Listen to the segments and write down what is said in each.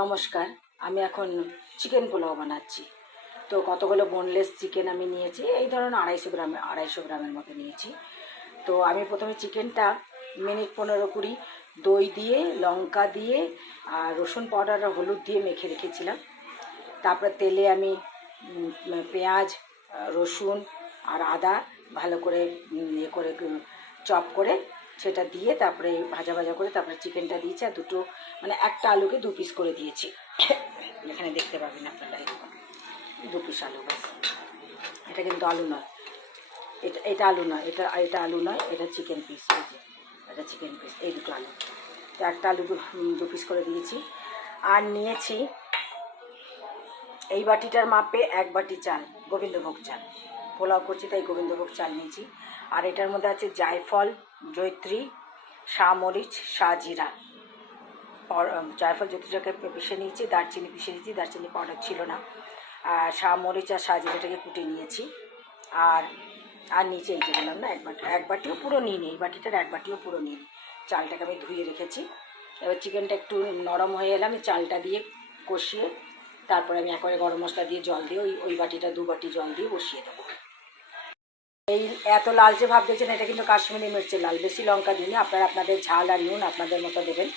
নমস্কার, আমি এখন চিকেন পোলাও বানাচ্ছি। তো কতগুলো বোনলেস চিকেন আমি নিয়েছি, এই ধরুন 250 গ্রামের মতো নিয়েছি। তো আমি প্রথমে চিকেনটা মিনিট 15-20 দই দিয়ে, লঙ্কা দিয়ে আর রসুন পাউডার আর হলুদ দিয়ে মেখে রেখেছিলাম। তারপরে তেলে আমি পেঁয়াজ, রসুন আর আদা ভালো করে ইয়ে করে চপ করে সেটা দিয়ে তারপরে ভাজা ভাজা করে তারপরে চিকেনটা দিয়েছি। আর দুটো মানে একটা আলুকে 2 পিস করে দিয়েছি। এখানে দেখতে পাবেন আপনারা, এরকম 2 পিস আলু, বাস। এটা কিন্তু আলু নয়, এটা আলু নয়, এটা আলু নয়, এটা চিকেন পিস। এটা চিকেন পিস, এই দুটো আলু। তো একটা আলু 2 পিস করে দিয়েছি। আর নিয়েছি এই বাটিটার মাপে 1 বাটি চাল, গোবিন্দভোগ চাল। পোলাও করছি তাই গোবিন্দভোগ চাল নিয়েছি। আর এটার মধ্যে আছে জায়ফল, জয়ত্রী, শাহমরিচ, শাহজিরা। জায়ফল জয়ত্রীটাকে পিষে নিয়েছি, দারচিনি পিষে নিয়েছি, দারচিনি পাউডার ছিল না। আর শাহমরিচ আর শাহজিরাটাকে কুটে নিয়েছি। আর আর নিচে এই যে বললাম না, 1 বাটিও পুরো নিয়ে নিই, এই বাটিটার 1 বাটিও পুরো নিয়ে নিই। চালটাকে আমি ধুয়ে রেখেছি। এবার চিকেনটা একটু নরম হয়ে এলে আমি চালটা দিয়ে কষিয়ে তারপরে আমি একবারে গরম মশলা দিয়ে জল দিয়ে ওই বাটিটা 2 বাটি জল দিয়ে বসিয়ে দেবো। এই এত লালচে ভাব দেখছেন, এটা কিন্তু কাশ্মীরি মির্চের লাল, বেশি লঙ্কা দিইনি। আপনারা আপনাদের ঝাল আর নুন আপনাদের মতো দেবেন।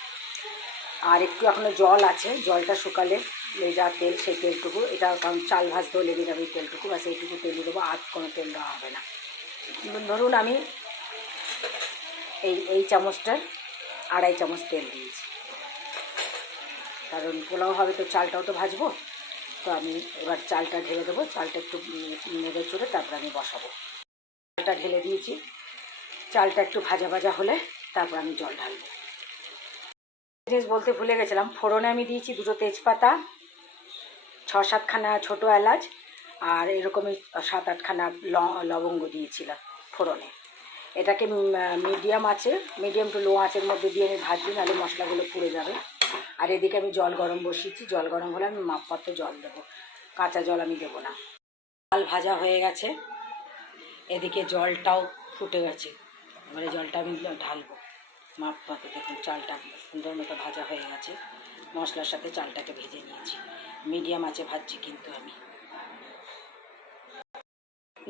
আর একটু এখনও জল আছে, জলটা শুকালে এই যা তেল, সেই তেলটুকু, এটা কারণ চাল ভাজতেও লেগে যাবে এই তেলটুকু, বা সেইটুকু তেলই দেবো, আর কোনো তেল দেওয়া হবে না। ধরুন আমি এই চামচটার 2.5 চামচ তেল দিয়েছি, কারণ পোলাও হবে তো চালটাও তো ভাজবো। তো আমি এবার চালটা ঢেলে দেবো, চালটা একটু নেড়ে চড়ে তারপর আমি বসাবো। চালটা ঢেলে দিয়েছি, চালটা একটু ভাজা ভাজা হলে তারপর আমি জল ঢালবো। জিনিস বলতে ভুলে গেছিলাম, ফোড়নে আমি দিয়েছি 2টো তেজপাতা, 6-7খানা ছোটো এলাচ, আর এরকমই 7-8খানা লবঙ্গ দিয়েছিলাম ফোড়নে। এটাকে মিডিয়াম টু লো আঁচের মধ্যে দিয়ে আমি ভাজবি, নাহলে মশলাগুলো পুড়ে যাবে। আর এদিকে আমি জল গরম বসিয়েছি, জল গরম হলে আমি মাপপত্র জল দেবো, কাঁচা জল আমি দেবো না। চাল ভাজা হয়ে গেছে, এদিকে জলটাও ফুটে গেছে। এবারে জলটা আমি ঢালবো মাপপত্র। দেখুন চালটা সুন্দর মতো ভাজা হয়ে গেছে, মশলার সাথে চালটাকে ভেজে নিয়েছি। মিডিয়াম আঁচে ভাজছি কিন্তু আমি।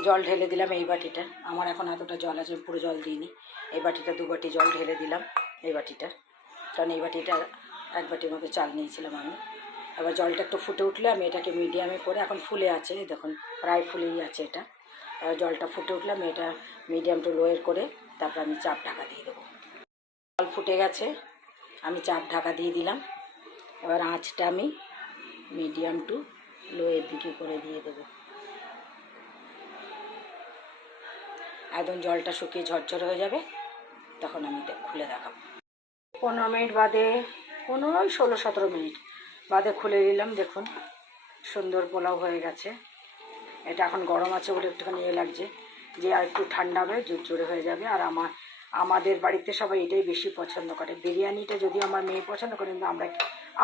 জল ঢেলে দিলাম এই বাটিটা, আমার এখন এতটা জল আছে, পুরো জল দিইনি। এই বাটিটা 2 বাটি জল ঢেলে দিলাম এই বাটিটার, কারণ এই বাটিটা 1 বাটির মতো চাল নিয়েছিলাম আমি। এবার জলটা একটু ফুটে উঠলে আমি এটাকে মিডিয়ামে করে, এখন ফুলে আছে দেখুন, প্রায় ফুলেই আছে এটা। এবার জলটা ফুটে উঠলে আমি এটা মিডিয়াম টু লোয়ের করে তারপর আমি চাপ ঢাকা দিয়ে দেবো। জল ফুটে গেছে, আমি চাপ ঢাকা দিয়ে দিলাম। এবার আঁচটা আমি মিডিয়াম টু লোয়ের দিকে করে দিয়ে দেবো। একদম জলটা শুকিয়ে ঝরঝরে হয়ে যাবে, তখন আমি খুলে দেখাবো। 15 মিনিট বাদে, 16-17 মিনিট বাদে খুলে নিলাম। দেখুন সুন্দর পোলাও হয়ে গেছে। এটা এখন গরম আছে বলে একটুখানি লাগছে, যে আর একটু ঠান্ডা হবে জোরে হয়ে যাবে। আর আমাদের বাড়িতে সবাই এটাই বেশি পছন্দ করে। বিরিয়ানিটা যদি আমার মেয়ে পছন্দ করে, কিন্তু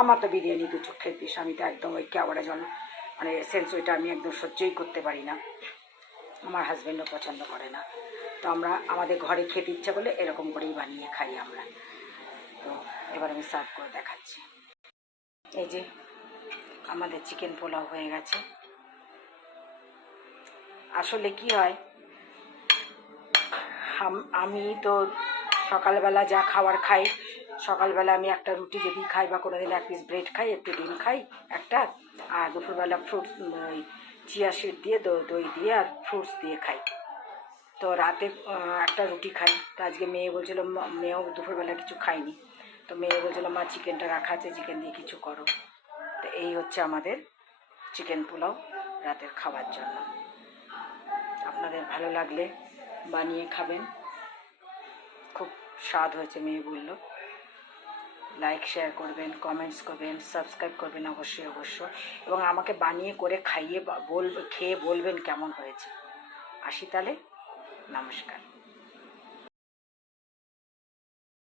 আমার তো বিরিয়ানি 2 চোখের বিষ। আমি তো একদম ওই কেওড়া জল মানে সেন্স, ওইটা আমি একদম সহ্যই করতে পারি না। আমার হাজব্যান্ডও পছন্দ করে না। তো আমাদের ঘরে খেতে ইচ্ছা করলে এরকম করেই বানিয়ে খাই আমরা। তো এবার আমি সার্ভ করে দেখাচ্ছি। এই যে আমাদের চিকেন পোলাও হয়ে গেছে। আসলে কি হয়, আমি তো সকালবেলা যা খাবার খাই, সকালবেলা আমি একটা রুটি যদি খাই, বা কোনো দিন 1 পিস ব্রেড খাই, একটু ডিম খাই একটা, আর দুপুরবেলা ফ্রুটস, চিয়া সিড দিয়ে দই দিয়ে আর ফ্রুটস দিয়ে খাই। তো রাতে একটা রুটি খাই। তো আজকে মেয়ে বলছিল, মেয়েও দুপুরবেলা কিছু খায়নি, তো মেয়ে বলছিল মা চিকেনটা রাখা আছে, চিকেন দিয়ে কিছু করো। তো এই হচ্ছে আমাদের চিকেন পোলাও রাতের খাবার জন্য। আপনাদের ভালো লাগলে বানিয়ে খাবেন, খুব স্বাদ হয়েছে মেয়ে বলল। লাইক শেয়ার করবেন, কমেন্টস করবেন, সাবস্ক্রাইব করবেন অবশ্যই এবং আমাকে বানিয়ে করে খেয়ে বলবেন কেমন হয়েছে। আসি তাহলে, নমস্কার।